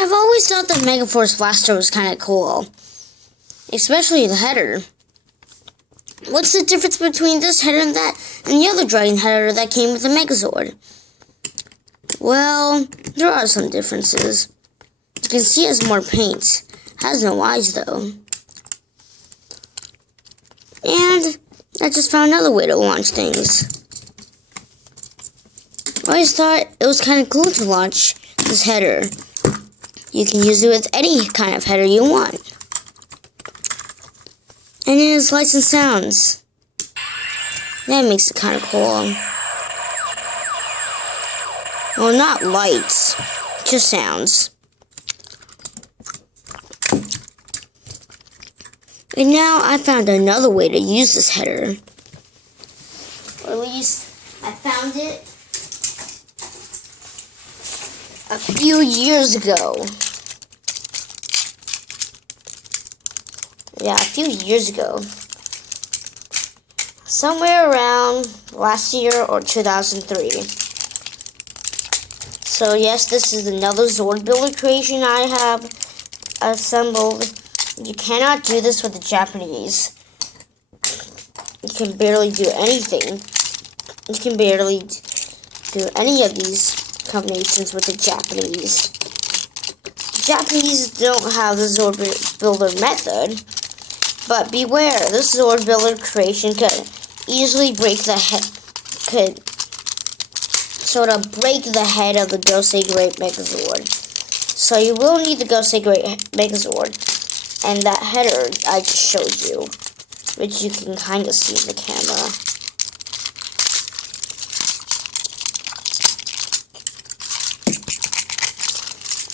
I've always thought the Megaforce Blaster was kind of cool. Especially the header. What's the difference between this header and that and the other Dragon header that came with the Megazord? Well, there are some differences. You can see it has more paint. It has no eyes though. And I just found another way to launch things. I always thought it was kind of cool to launch this header. You can use it with any kind of header you want. And it has lights and sounds. That makes it kind of cool. Well, not lights, just sounds. And now I found another way to use this header. Or at least I found it a few years ago. Yeah, a few years ago. Somewhere around last year or 2003. So yes, this is another Zordbuilder creation I have assembled. You cannot do this with the Japanese. You can barely do anything. You can barely do any of these combinations with the Japanese. The Japanese don't have the Zordbuilder method, but beware, this Zordbuilder creation could easily break the head, could sort of break the head of the Gosei Great Megazord. So you will need the Gosei Great Megazord and that header I just showed you, which you can kind of see in the camera.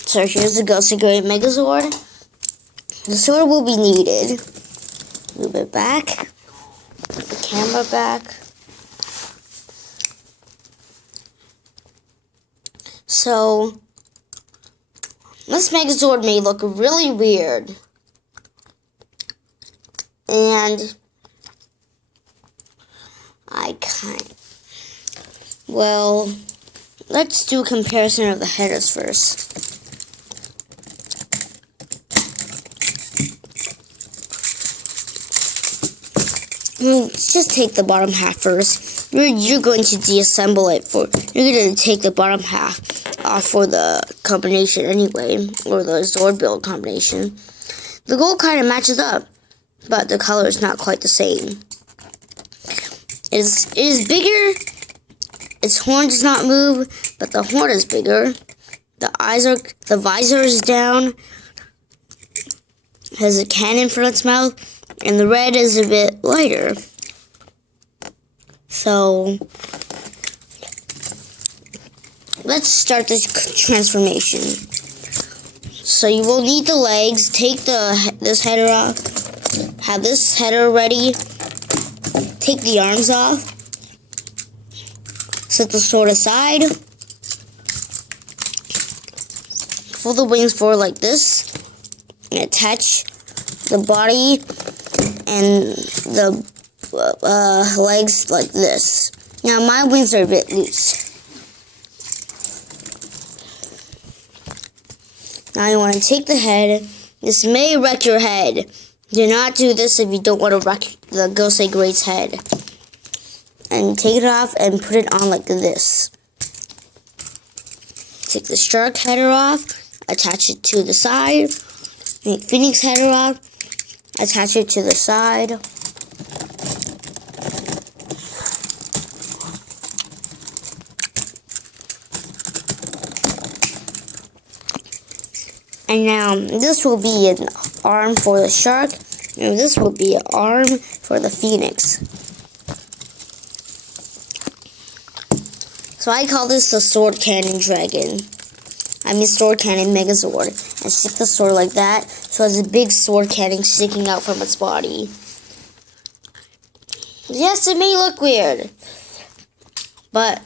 So here's the Gosei Great Megazord. The sword will be needed. Move it back. Put the camera back. So this Megazord may look really weird. And well, let's do a comparison of the headers first. Let's just take the bottom half first. You're going to deassemble it you're going to take the bottom half off for the combination anyway, or the Zordbuilder combination. The gold kind of matches up, but the color is not quite the same. It is bigger. Its horn does not move, but the horn is bigger. The visor is down. Has a cannon for its mouth, and the red is a bit lighter. So let's start this transformation. So you will need the legs. Take this header off. Have this header ready. Take the arms off. Set the sword aside. Fold the wings forward like this. And attach the body and the legs like this. Now my wings are a bit loose. Now you want to take the head. This may wreck your head. Do not do this if you don't want to wreck the Gosei Great's head. And take it off and put it on like this. Take the shark header off. Attach it to the side. Take Phoenix header off. Attach it to the side. And now this will be an arm for the shark, and this will be an arm for the phoenix. So I call this the Sword Cannon Dragon. I mean Sword Cannon Megazord. And stick the sword like that, so it has a big sword cannon sticking out from its body. Yes, it may look weird, but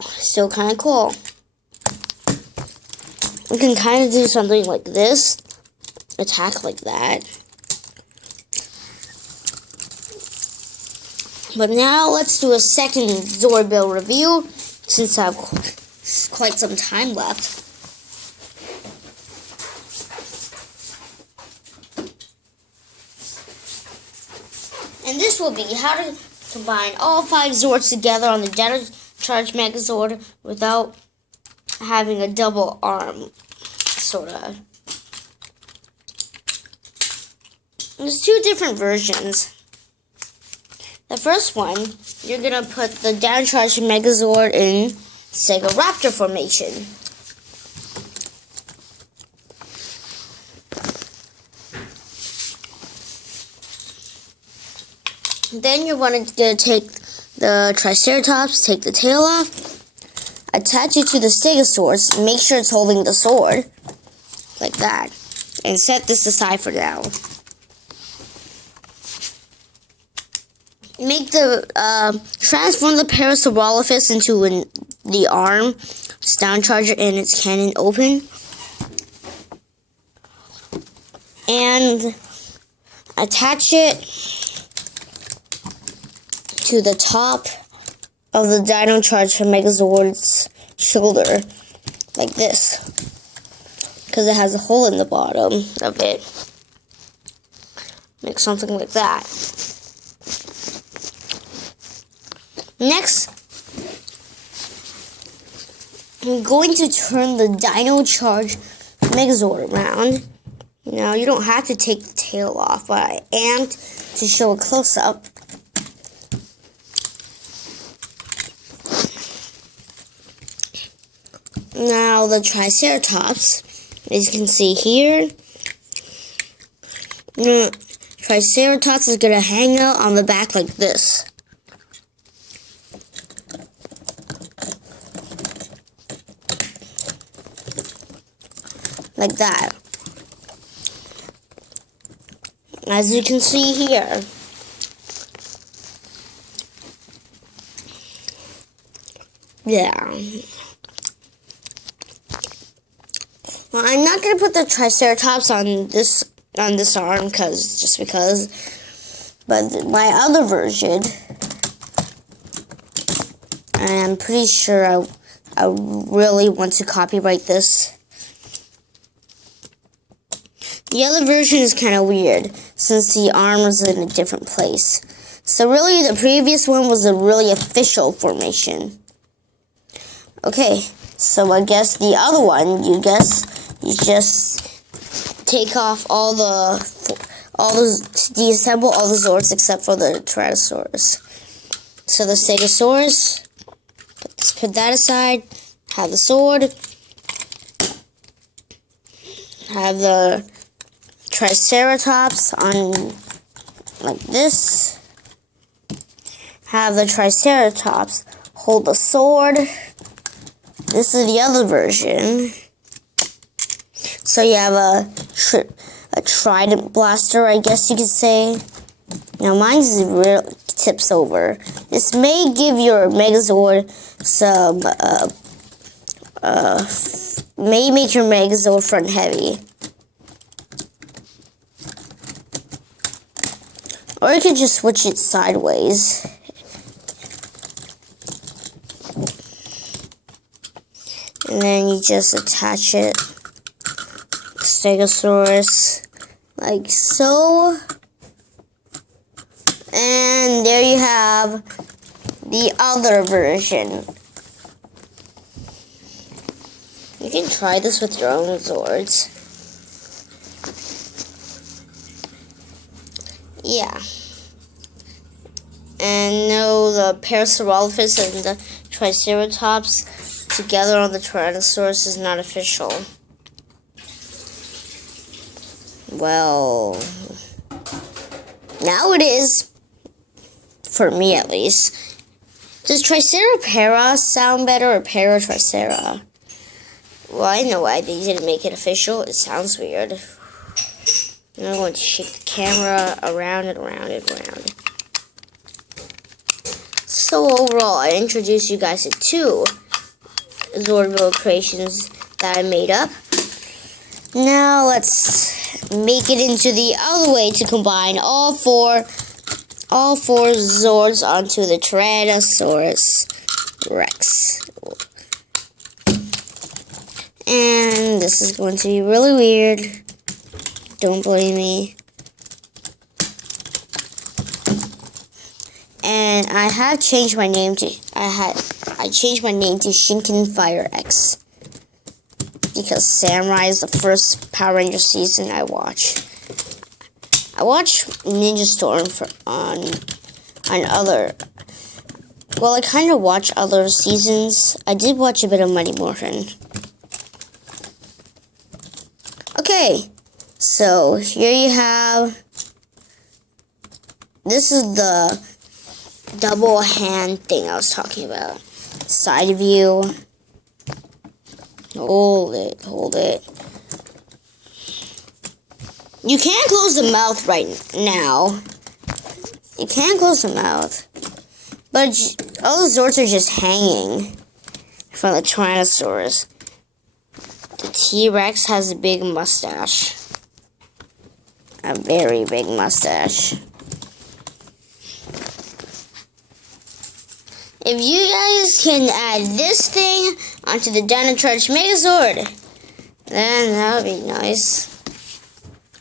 still kind of cool. You can kind of do something like this, attack like that. But now let's do a second Zordbuilder review, since I have quite some time left. And this will be how to combine all 5 Zords together on the Dino Charge Megazord without having a double arm, sorta. There's 2 different versions. The first one, you're gonna put the Dino Charge Megazord in Sega Raptor formation. Then you're going to take the Triceratops, take the tail off, attach it to the Stegosaurus, make sure it's holding the sword, like that, and set this aside for now. Make the, transform the Parasaurolophus into the arm, Sound Charger, and its cannon open. And attach it to the top of the Dino Charge Megazord's shoulder, like this, because it has a hole in the bottom of it. Make something like that. Next, I'm going to turn the Dino Charge Megazord around. Now, you don't have to take the tail off, but I am to show a close-up. Now, the Triceratops, as you can see here, Triceratops is going to hang out on the back like this. Like that. As you can see here. Yeah. Well, I'm not gonna put the Triceratops on this arm just because. But my other version, I'm pretty sure I really want to copyright this. The other version is kind of weird since the arm is in a different place. So really, the previous one was a really official formation. Okay, so I guess the other one, you just take off deassemble all the Zords except for the Tyrannosaurus. So the Stegosaurus, put that aside, have the sword, have the Triceratops on like this, have the Triceratops hold the sword. This is the other version. So you have a trident blaster, I guess you could say. Now mine's real tips over. This may give your Megazord some, may make your Megazord front heavy. Or you could just switch it sideways. And then you just attach it, Stegosaurus, like so. And there you have the other version. You can try this with your own Zords. Yeah. And no, the Parasaurolophus and the Triceratops together on the Tyrannosaurus is not official. Well, now it is. For me, at least. Does Tricerapara sound better or Paratricera? Well, I know why they didn't make it official. It sounds weird. And I'm going to shake the camera around and around and around. So overall, I introduced you guys to 2 Zordbuilder creations that I made up. Now let's make it into the other way to combine all four Zords onto the Tyrannosaurus Rex. And this is going to be really weird. Don't blame me. And I have changed my name to I changed my name to Shinken Fire X because Samurai is the first Power Ranger season I watch. I watch Ninja Storm on other. Well, I kind of watch other seasons. I did watch a bit of Mighty Morphin. Okay, so here you have. This is the double hand thing I was talking about. Side view. Hold it. You can't close the mouth right now. You can't close the mouth. But all the Zords are just hanging from the Tyrannosaurus. The T-Rex has a big mustache. A very big mustache. If you guys can add this thing onto the Dinotrudge Megazord, then that would be nice.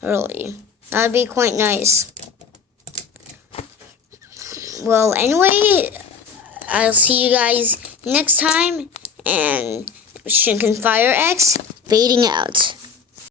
Really. That would be quite nice. Well, anyway, I'll see you guys next time, and Shinken Fire X fading out.